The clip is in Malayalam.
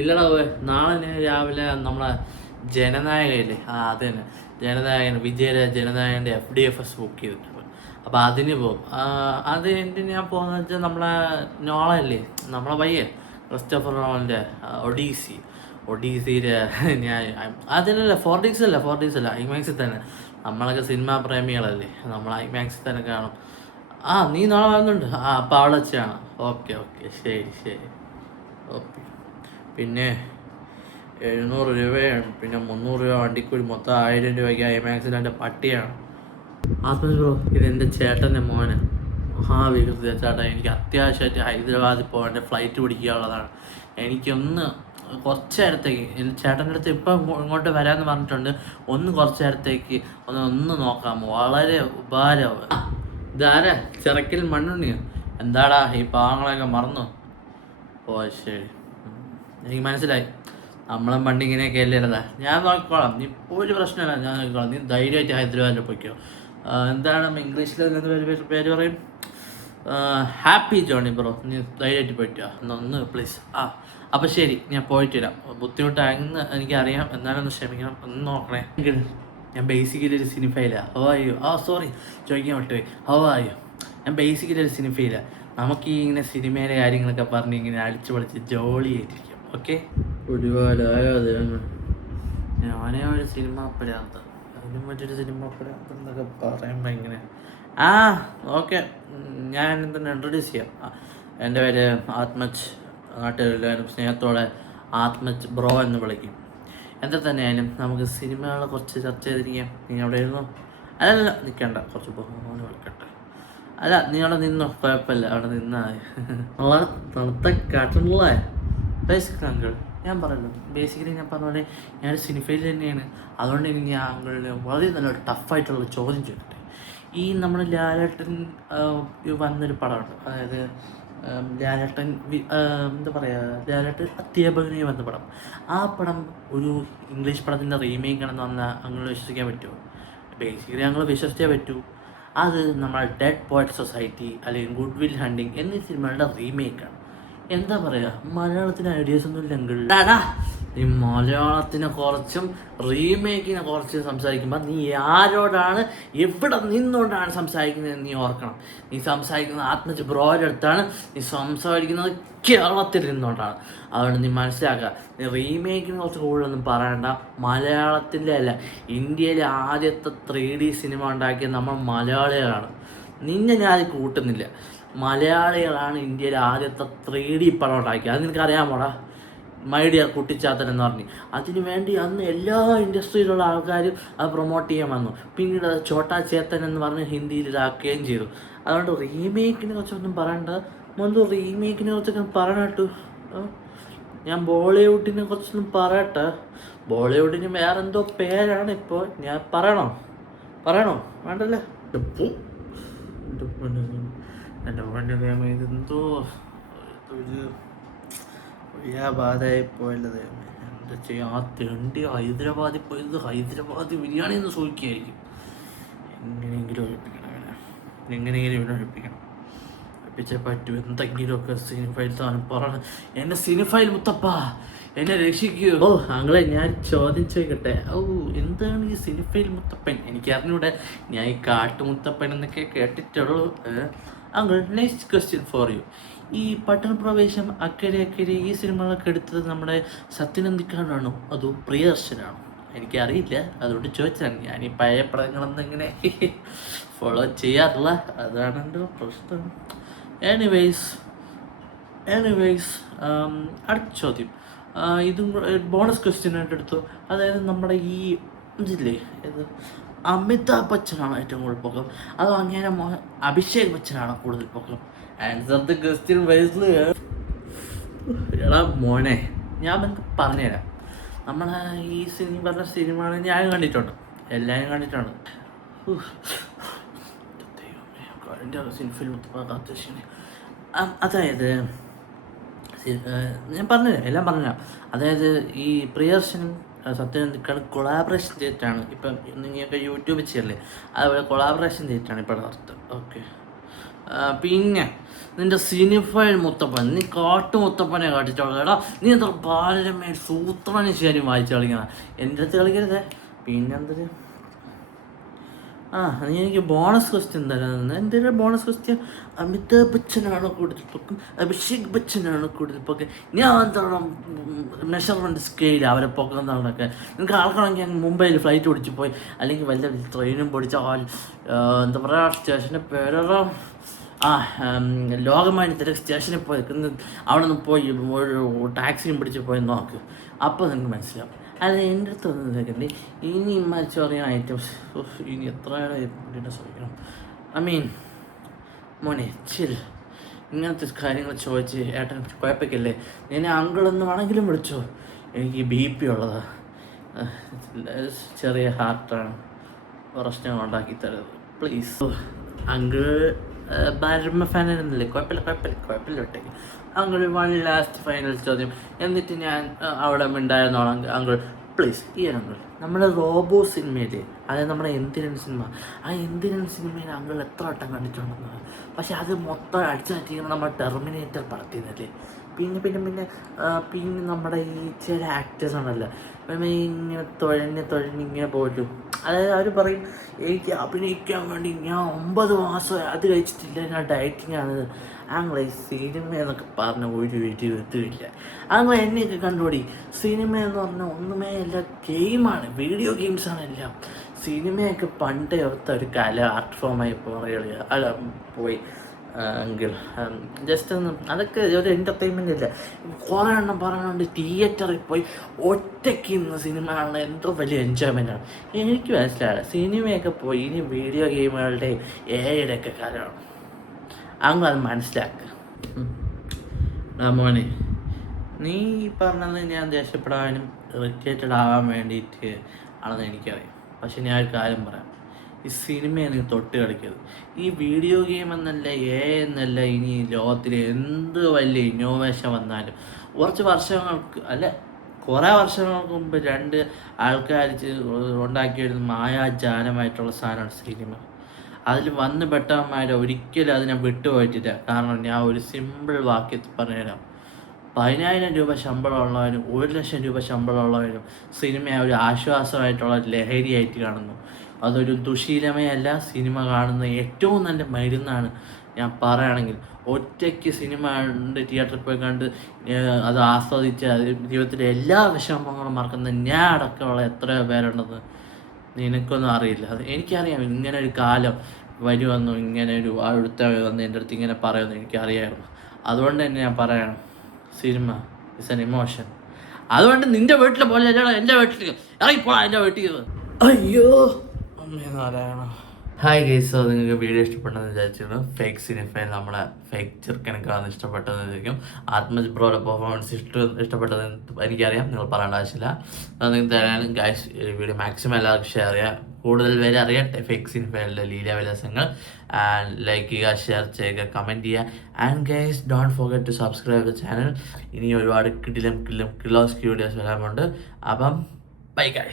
ഇല്ലടാ നാളെ ഞാൻ രാവിലെ നമ്മളെ ജനനായകയില്ലേ അത് തന്നെ ജനനായകൻ വിജയുടെ ജനനായകൻ്റെ FDFS ബുക്ക് ചെയ്തിട്ടുണ്ട്. അപ്പോൾ അതിന് പോകും. അത് കഴിഞ്ഞിട്ട് ഞാൻ പോകുന്നത് വെച്ചാൽ നമ്മളെ നോളല്ലേ നമ്മളെ പയ്യൻ ക്രിസ്റ്റഫർ നോളൻ്റെ ഒഡീസിയിൽ ഞാൻ അതിനല്ല 4DX അല്ല ഐമാക്സിൽ തന്നെ. നമ്മളൊക്കെ സിനിമാ പ്രേമികളല്ലേ, നമ്മൾ ഐമാക്സിൽ തന്നെ കാണും. നീ നാളെ വരുന്നുണ്ട്? അപ്പോൾ അവിടെ വെച്ചാണ്. ഓക്കെ ശരി ഓക്കെ. പിന്നെ 700 രൂപയാണ്, പിന്നെ 300 രൂപ വണ്ടിക്കൂലി, മൊത്തം 1000 രൂപയ്ക്ക് ഐമാക്സിൽ എൻ്റെ പട്ടിയാണ്. ബ്രോ ഇതെൻ്റെ ചേട്ടൻ്റെ മോന് മഹാവികൃതി ചേട്ടാ. എനിക്ക് അത്യാവശ്യമായിട്ട് ഹൈദരാബാദിൽ പോകേണ്ട ഫ്ലൈറ്റ് പിടിക്കാനുള്ളതാണ്. എനിക്കൊന്ന് കുറച്ച് നേരത്തേക്ക് എൻ്റെ ചേട്ടൻ്റെ അടുത്ത് ഇപ്പം ഇങ്ങോട്ട് വരാമെന്ന് പറഞ്ഞിട്ടുണ്ട്. കുറച്ച് നേരത്തേക്ക് ഒന്ന് നോക്കാമോ? വളരെ ഉപകാരമാവും. ഇതാരാ ചിറക്കിൽ മണ്ണുണ്ണിയോ? എന്താടാ ഈ പാവങ്ങളൊക്കെ മറന്നു? ശരി, എനിക്ക് മനസ്സിലായി. നമ്മളെ പണ്ട് ഇങ്ങനെയൊക്കെ അല്ലേടാ. ഞാൻ നോക്കിക്കോളാം, നീ ഒരു പ്രശ്നമില്ല, ഞാൻ നോക്കിക്കോളാം. നീ ധൈര്യമായിട്ട് ഹൈദരാബാദിൽ പോയിക്കോ. എന്താണ് ഇംഗ്ലീഷിൽ പേര് പറയും? Happy Johnny bro. നീ ധൈര്യമായിട്ട് പോയിട്ടോ ഒന്ന് പ്ലീസ്. അപ്പം ശരി, ഞാൻ പോയിട്ട് വരാം. ബുദ്ധിമുട്ടായെന്ന് എനിക്കറിയാം, എന്നാലൊന്ന് ക്ഷമിക്കണം, ഒന്ന് നോക്കണേ. ഞാൻ ബേസിക്കലി ഒരു സിനിഫയിലാണ്. സോറി ചോദിക്കാൻ വിട്ടുപോയി. ഞാൻ ബേസിക്കലി ഒരു സിനിഫയിലാണ്. നമുക്ക് ഈ ഇങ്ങനെ സിനിമയിലെ കാര്യങ്ങളൊക്കെ പറഞ്ഞ് ഇങ്ങനെ അടിച്ചു പൊളിച്ച് ജോളിയായിട്ടിരിക്കും. ഓക്കെ, ഒരുപാടായോ ഞാനേ ഒരു സിനിമ പ്രാന്തം, അതിനും മറ്റൊരു സിനിമ പ്രാന്തം എന്നൊക്കെ പറയുമ്പോൾ ഇങ്ങനെ ഓക്കെ. ഞാൻ തന്നെ ഇൻട്രൊഡ്യൂസ് ചെയ്യാം. എൻ്റെ പേര് ആത്മജ്. നാട്ടിലെല്ലാവരും സ്നേഹത്തോടെ ആത്മജ് ബ്രോ എന്ന് വിളിക്കും. എന്താ തന്നെയായാലും നമുക്ക് സിനിമകളെ കുറച്ച് ചർച്ച ചെയ്തിരിക്കാം. നീ അവിടെ ഇരുന്നോ? അല്ല നിൽക്കണ്ട, കുറച്ച് ബഹുമാനം വിളിക്കട്ടെ. അല്ല നീ അവിടെ നിന്നോ, കുഴപ്പമില്ല, അവിടെ നിന്നാ തണുത്ത കാറ്റുള്ളേ. അങ്കിൾ ഞാൻ പറയല്ലോ, ബേസിക്കലി ഞാൻ പറഞ്ഞ പോലെ ഞാൻ സിനിഫയിൽ തന്നെയാണ്. അതുകൊണ്ട് എനിക്ക് ഞാൻ അങ്കിളിന് വളരെ നല്ല ടഫായിട്ടുള്ള ചോദ്യം ചോദിക്കട്ടെ. ഈ നമ്മുടെ ലാലേട്ടൻ വന്നൊരു പടമുണ്ട്, അതായത് ലാലേട്ടൻ എന്താ പറയുക, ലാലേട്ടൻ അധ്യാപകനായി വന്ന പടം. ആ പടം ഒരു ഇംഗ്ലീഷ് പടത്തിൻ്റെ റീമേക്കാണെന്ന് പറഞ്ഞാൽ അങ്ങൾ വിശ്വസിക്കാൻ പറ്റുമോ? ബേസിക്കലി ഞങ്ങൾ വിശ്വസിച്ചേ പറ്റൂ. അത് നമ്മുടെ ഡെഡ് പോയറ്റ് സൊസൈറ്റി അല്ലെങ്കിൽ ഗുഡ് വിൽ ഹണ്ടിങ് എന്നീ സിനിമകളുടെ റീമേക്കാണ്. എന്താ പറയുക, മലയാളത്തിന് ഐഡിയാസ് ഒന്നും ഇല്ലെങ്കിൽ നീ മലയാളത്തിനെ കുറച്ചും റീമേക്കിനെ കുറച്ച് സംസാരിക്കുമ്പോൾ നീ ആരോടാണ് എവിടെ നിന്നുകൊണ്ടാണ് സംസാരിക്കുന്നത് നീ ഓർക്കണം. നീ സംസാരിക്കുന്നത് ആത്മജ് ബ്രോയുടെ അടുത്താണ്, നീ സംസാരിക്കുന്നത് കേരളത്തിൽ നിന്നുകൊണ്ടാണ്. അതുകൊണ്ട് നീ മനസ്സിലാക്കുക, നീ റീമേക്കിനെ കുറച്ച് കൂടുതലൊന്നും പറയണ്ട. മലയാളത്തിൻ്റെ അല്ല, ഇന്ത്യയിലെ ആദ്യത്തെ 3D സിനിമ ഉണ്ടാക്കിയ നമ്മൾ മലയാളികളാണ്. നിന്നെ ഞാൻ അത് കൂട്ടുന്നില്ല. മലയാളികളാണ് ഇന്ത്യയിലെ ആദ്യത്തെ 3D പടം ഉണ്ടാക്കിയത്. അത് നിനക്കറിയാമോടാ? മൈ ഡിയർ കുട്ടിച്ചാത്തൻ എന്ന് പറഞ്ഞ് അതിനു വേണ്ടി അന്ന് എല്ലാ ഇൻഡസ്ട്രിയിലുള്ള ആൾക്കാരും അത് പ്രൊമോട്ട് ചെയ്യാൻ വന്നു. പിന്നീട് അത് ചോട്ടാ ചേത്തൻ എന്ന് പറഞ്ഞ് ഹിന്ദിയിൽ ഇതാക്കുകയും ചെയ്തു. അതുകൊണ്ട് റീമേക്കിനെ കുറിച്ചൊന്നും പറയണ്ട. മുൻപ് റീമേക്കിനെ കുറിച്ചൊക്കെ പറയണു. ഞാൻ ബോളിവുഡിനെ കുറിച്ചൊന്നും പറയട്ടെ. ബോളിവുഡിന് വേറെന്തോ പേരാണ് ഇപ്പോൾ. ഞാൻ പറയണോ വേണ്ടല്ലേ? എൻ്റെ മോൻ്റെ ദൈവമേ, ഇതെന്തോ ബാധയായി പോയല്ലേ. എന്താ ചെയ്യുക, ആ തെണ്ടി ഹൈദരാബാദിൽ പോയത് ഹൈദരാബാദ് ബിരിയാണി എന്ന് സൂചിക്കുകയായിരിക്കും. എങ്ങനെയെങ്കിലും ഇവനെ ഒഴിപ്പിക്കണം. ഒഴിപ്പിച്ചേ പറ്റൂ. എന്തെങ്കിലുമൊക്കെ സിനിഫൈൽ സാധനം പറയണം. എന്നെ സിനിഫൈൽ മുത്തപ്പ എന്നെ രക്ഷിക്കൂ. അങ്ങളെ ഞാൻ ചോദ്യം ചോദിക്കട്ടെ. എന്താണ് ഈ സിനിഫൈൽ മുത്തപ്പൻ? എനിക്കറിഞ്ഞൂടെ. ഞാൻ ഈ കാട്ടുമുത്തപ്പൻ എന്നൊക്കെ കേട്ടിട്ടുള്ളൂ. Uncle, next question for you. ഈ പട്ടണപ്രവേശം, അക്കരെ ഈ സിനിമകളൊക്കെ എടുത്തത് നമ്മുടെ സത്യനന്ദിക്കാടാണോ അതോ പ്രിയദർശനാണോ? എനിക്കറിയില്ല, അതുകൊണ്ട് ചോദിച്ചാണ്. ഞാൻ ഈ പഴയ പടങ്ങളൊന്നും ഇങ്ങനെ ഫോളോ ചെയ്യാറില്ല, അതാണ് എൻ്റെ പ്രശ്നം. എനിവേയ്സ് അടുത്ത ചോദ്യം, ഇതും ബോണസ് ക്വസ്റ്റ്യൻ ആയിട്ട് എടുത്തു. അതായത് നമ്മുടെ ഈ ഇതില്ലേ, ഇത് അമിതാഭ് ബച്ചനാണോ ഏറ്റവും കൂടുതൽ പൊക്കം, അതോ അങ്ങനെ അഭിഷേക് ബച്ചനാണോ കൂടുതൽ പൊക്കം? Answer the question wisely. എടാ മോനെ, ഞാൻ നിങ്ങൾക്ക് പറഞ്ഞുതരാം. നമ്മളെ ഈ പറഞ്ഞ സിനിമകൾ ഞാൻ കണ്ടിട്ടുണ്ട്, എല്ലാവരും കണ്ടിട്ടുണ്ട്. അതായത് ഞാൻ പറഞ്ഞുതരാം, എല്ലാം പറഞ്ഞുതരാം. അതായത് ഈ പ്രിയദർശനും സത്യനന്ദിക്കാട് കൊളാബറേഷൻ ചെയ്തിട്ടാണ് ഇപ്പം നിങ്ങൾക്ക് യൂട്യൂബിൽ ചെയ്യല്ലേ, അതുപോലെ കൊളാബറേഷൻ ചെയ്തിട്ടാണ് ഇപ്പോൾ നടത്തുന്നത്. ഓക്കെ, പിന്നെ നിന്റെ സിനിഫൈൽ മുത്തപ്പൻ, നീ കാട്ടു മുത്തപ്പനെ കാട്ടിട്ടുള്ള എടാ, നീ എത്ര ബാലരമേ സൂത്രനെ ശരി വായിച്ചു കളിക്കണം. എൻ്റെ അടുത്ത് കളിക്കരുതേ. പിന്നെന്തൊരു നീ എനിക്ക് ബോണസ് ക്വസ്റ്റ്യൻ തരാമെന്ന്. എൻ്റെ ബോണസ് ക്വസ്റ്റ്യൻ അമിതാഭ് ബച്ചനാണ് കൂടുതൽ പൊക്കം, അഭിഷേക് ബച്ചനാണ് കൂടുതൽ പൊക്കം, ഞാൻ തരണം മെഷർമെൻറ്റ് സ്കെയിൽ അവരെ പൊക്കം തന്നൊക്കെ. നിങ്ങൾക്ക് ആൾക്കാണെങ്കിൽ ഞാൻ മുംബൈയിൽ ഫ്ലൈറ്റ് ഓടിച്ച് പോയി, അല്ലെങ്കിൽ വല്ല ട്രെയിനും പൊടിച്ചാൽ എന്താ പറയുക സ്റ്റേഷൻ്റെ പേരോ ലോകമാന്യ തിരക്ക് സ്റ്റേഷനിൽ പോയി അവിടെ നിന്ന് പോയി ഒരു ടാക്സിയും പിടിച്ച് പോയി നോക്ക്. അപ്പോൾ നിങ്ങൾക്ക് മനസ്സിലാവും. അല്ല എൻ്റെ അടുത്ത് വന്ന് സെക്കൻഡ് ഇനി മരിച്ചു പറയുന്ന ഐറ്റംസ് ഇനി എത്രയാണ് ശ്രമിക്കണം. മോനെ ചിൽ, ഇങ്ങനത്തെ കാര്യങ്ങൾ ചോദിച്ച് ഏട്ടൻ കുഴപ്പമില്ലേ? ഞാൻ അങ്കിളെന്ന് വേണമെങ്കിലും വിളിച്ചോ, എനിക്ക് BP ഉള്ളതാണ്, ചെറിയ ഹാർട്ടാണ്, പ്രശ്നങ്ങൾ ഉണ്ടാക്കി തരുന്നത് പ്ലീസ്. അങ്കിൾ ബാരമ ഫാനായിരുന്നില്ലേ? കുഴപ്പമില്ല ഒട്ടേക്ക്. അങ്കിൾ വൺ ലാസ്റ്റ് ഫൈനൽ ചോദ്യം, എന്നിട്ട് ഞാൻ അവിടെ ഉണ്ടായിരുന്നോളാം. അങ്കിൾ പ്ലീസ് ഈ അങ്കിൾ, നമ്മുടെ റോബോ സിനിമയില്ലേ, അതായത് നമ്മുടെ എന്തിരൻ സിനിമ, ആ എന്തിരൻ സിനിമയിൽ അങ്കിൾ എത്ര വട്ടം കണ്ടിട്ടുണ്ടെന്ന്. പക്ഷെ അത് മൊത്തം അടിച്ചു മാറ്റിയിരിക്കുന്നത് നമ്മുടെ ടെർമിനേറ്റർ പടത്തിന്നല്ലേ. പിന്നെ നമ്മുടെ ഈ ചില ആക്ടേഴ്സ് ഉണ്ടല്ലോ, ഇങ്ങനെ തുഴഞ്ഞിങ്ങനെ പോലും, അതായത് അവർ പറയും എനിക്ക് അഭിനയിക്കാൻ വേണ്ടി ഞാൻ 9 മാസം അത് കഴിച്ചിട്ടില്ല, ഞാൻ ഡയറ്റിങ് ആണ്. അങ്ങനെ സിനിമ എന്നൊക്കെ പറഞ്ഞ ഒരു എത്തുമില്ല. അങ്ങനെ എന്നെയൊക്കെ കണ്ടുപിടി. സിനിമ എന്ന് പറഞ്ഞാൽ ഒന്നുമേ അല്ല, ഗെയിമാണ്, വീഡിയോ ഗെയിംസാണ് എല്ലാം. സിനിമയൊക്കെ പണ്ടേ ഒത്ത ഒരു കല, ആർട്ട് ഫോമായി പോയി എങ്കിൽ ജസ്റ്റ് ഒന്ന് അതൊക്കെ ഒരു എൻ്റർടൈൻമെൻ്റ് ഇല്ല. കുറേ എണ്ണം പറയുന്നുണ്ട് തിയേറ്ററിൽ പോയി ഒറ്റയ്ക്ക് ഇന്ന് സിനിമ കാണുന്ന എന്തോ വലിയ എൻജോയ്മെൻ്റാണ്. എനിക്ക് മനസ്സിലായില്ല. സിനിമയൊക്കെ പോയി ഇനി വീഡിയോ ഗെയിമുകളുടെ AI-യുടെ ഒക്കെ കാലമാണ്. അങ്ങനെ അത് മനസ്സിലാക്കുക. മോനെ, നീ പറഞ്ഞത് ഞാൻ ദേഷ്യപ്പെടാനും ഇറിറ്റേറ്റഡ് ആവാൻ വേണ്ടിയിട്ട് ആണെന്ന് എനിക്കറിയാം. പക്ഷെ ഞാൻ ഒരു കാര്യം പറയാം, ഈ സിനിമയെ നീ തൊട്ട് കളിക്കരുത്. ഈ വീഡിയോ ഗെയിം എന്നല്ല, AI എന്നല്ല, ഇനി ലോകത്തിൽ എന്ത് വലിയ ഇന്നോവേഷൻ വന്നാലും കുറേ വർഷങ്ങൾക്ക് മുമ്പ് 2 ആൾക്കാർ ഉണ്ടാക്കിയിരുന്ന മായാജാലമായിട്ടുള്ള സാധനമാണ് സിനിമ. അതിൽ വന്ന് പെട്ടവന്മാർ ഒരിക്കലും അതിനെ വിട്ടുപോയിട്ടില്ല. കാരണം ഞാൻ ഒരു സിമ്പിൾ വാക്യത്തിൽ പറഞ്ഞുതരാം, 10,000 രൂപ ശമ്പളമുള്ളവനും 1,00,000 രൂപ ശമ്പളമുള്ളവനും സിനിമയെ ഒരു ആശ്വാസമായിട്ടുള്ള ലഹരിയായിട്ട് കാണുന്നു. അതൊരു ദുശീലമേ അല്ല. സിനിമ കാണുന്ന ഏറ്റവും നല്ല മരുന്നാണ്. ഞാൻ പറയുകയാണെങ്കിൽ ഒറ്റയ്ക്ക് സിനിമ കണ്ട് തിയേറ്ററിൽ പോയി കണ്ട് അത് ആസ്വദിച്ച് ജീവിതത്തിലെ എല്ലാ വിഷമങ്ങളും മറക്കുന്ന ഞാൻ അടക്കമുള്ള എത്രയോ പേരുണ്ടെന്ന് നിനക്കൊന്നും അറിയില്ല. അത് എനിക്കറിയാം. ഇങ്ങനെ ഒരു കാലം വരുമെന്നും ഇങ്ങനെ ഒരു അടുത്ത വന്ന് എൻ്റെ അടുത്ത് ഇങ്ങനെ പറയുമെന്ന് എനിക്കറിയാമായിരുന്നു. അതുകൊണ്ട് തന്നെ ഞാൻ പറയണം, സിനിമ ഇസ് എൻ ഇമോഷൻ. അതുകൊണ്ട് നിൻ്റെ വീട്ടിൽ പോലെ അല്ലടാ എൻ്റെ വീട്ടിലേക്ക് ഇറങ്ങിപ്പോളാ, എൻ്റെ വീട്ടിൽ. അയ്യോ അമ്മേ നാരായണ. ഹായ് ഗൈസ്, സോ നിങ്ങൾക്ക് വീഡിയോ ഇഷ്ടപ്പെട്ടെന്ന് വിചാരിച്ചിരുന്നു. ഫേക്ക് സിനിമയിൽ നമ്മളെ ഫേക്ക് ചെറുക്കനൊക്കെയാണ് ഇഷ്ടപ്പെട്ടതെന്നായിരിക്കും. ആത്മജ് ബ്രോയുടെ പെർഫോമൻസ് ഇഷ്ടപ്പെട്ടത് എനിക്കറിയാം, നിങ്ങൾ പറയേണ്ട ആവശ്യമില്ല. നിങ്ങൾക്ക് തരാനും ഗൈസ് വീഡിയോ മാക്സിമം എല്ലാവർക്കും ഷെയർ ചെയ്യുക. കൂടുതൽ പേര് അറിയട്ടെ ഫേക്ക് സിനിമയിലെ ലീലാവിലാസങ്ങൾ. ആൻഡ് ലൈക്ക് ചെയ്യുക, ഷെയർ ചെയ്യുക, കമൻറ്റ് ചെയ്യുക. And guys don't forget to subscribe the channel. ഇനി ഒരുപാട് കിലോസ് വീഡിയോസ് വരാനുണ്ട്. അപ്പം ബൈ ഗൈസ്.